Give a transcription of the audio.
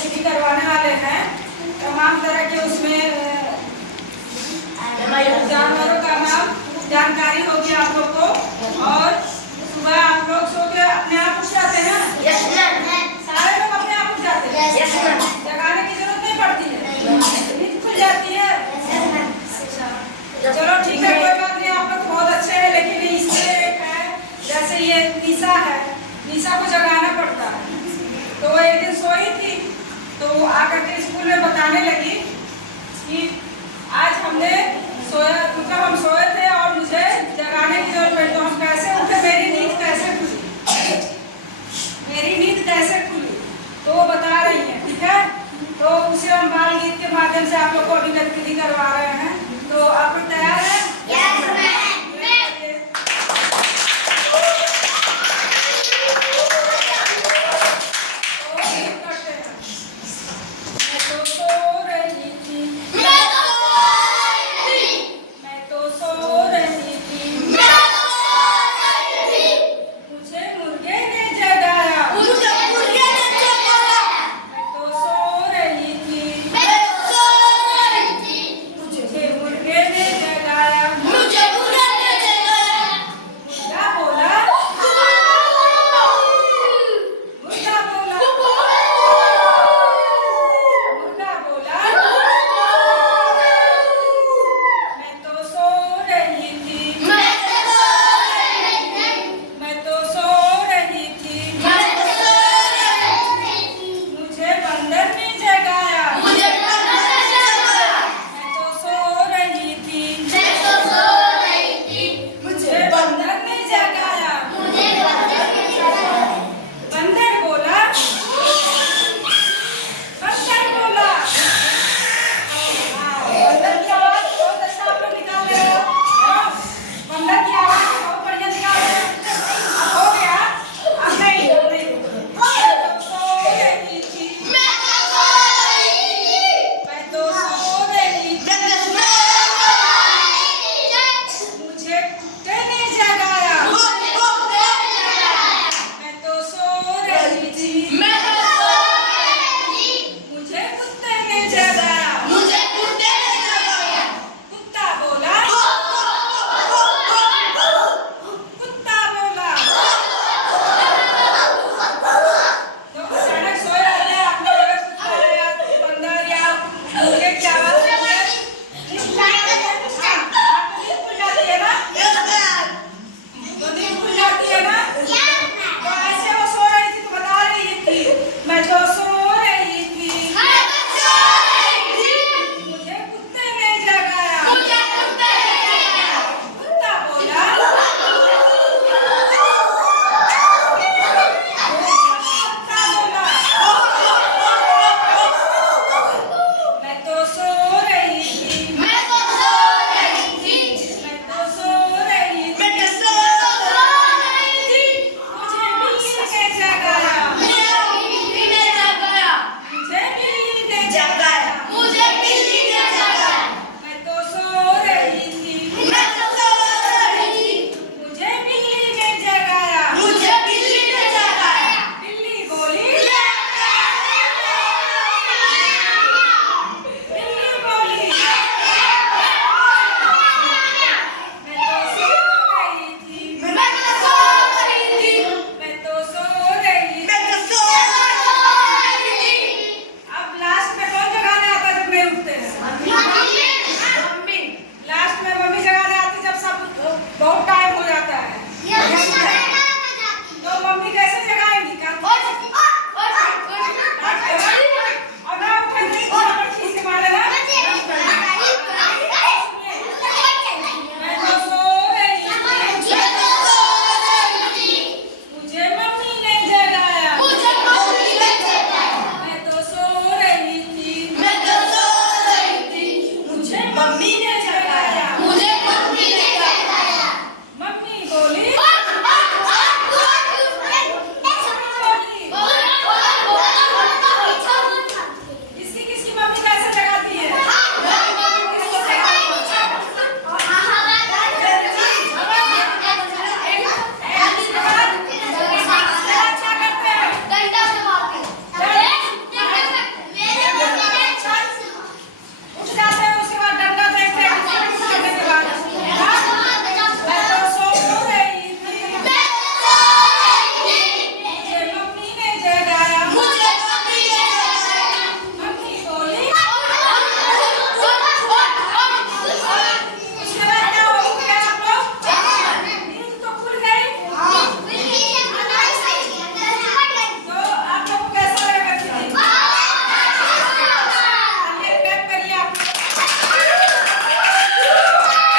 गतिविधि करवाने वाले हैं। तमाम तरह के उसमें जानवरों का नाम जानकारी होगी आप लोग को। और सुबह आप लोग सो के अपने आप उठ जाते हैं। सारे लोग अपने आप उठ जाते हैं। जगाने की जरूरत नहीं पड़ती है, नींद खुल जाती है। चलो ठीक है, कोई बात नहीं, आप लोग बहुत अच्छे हैं। लेकिन इससे एक है, जैसे ये निशा है, निशा को जगाना पड़ता है। तो वो एक दिन सोई थी, तो वो आकर के स्कूल में बताने लगी कि आज हमने सोया, मतलब हम सोए थे और मुझे जगाने की जरूरत पड़ी। तो हम कैसे उठे, मेरी नींद कैसे खुली, मेरी नींद कैसे खुली, तो वो बता रही है। ठीक है, तो उसे हम बाल गीत के माध्यम से आप लोग को अभी गतिविधि करवा रहे हैं। तो आप लोग तैयार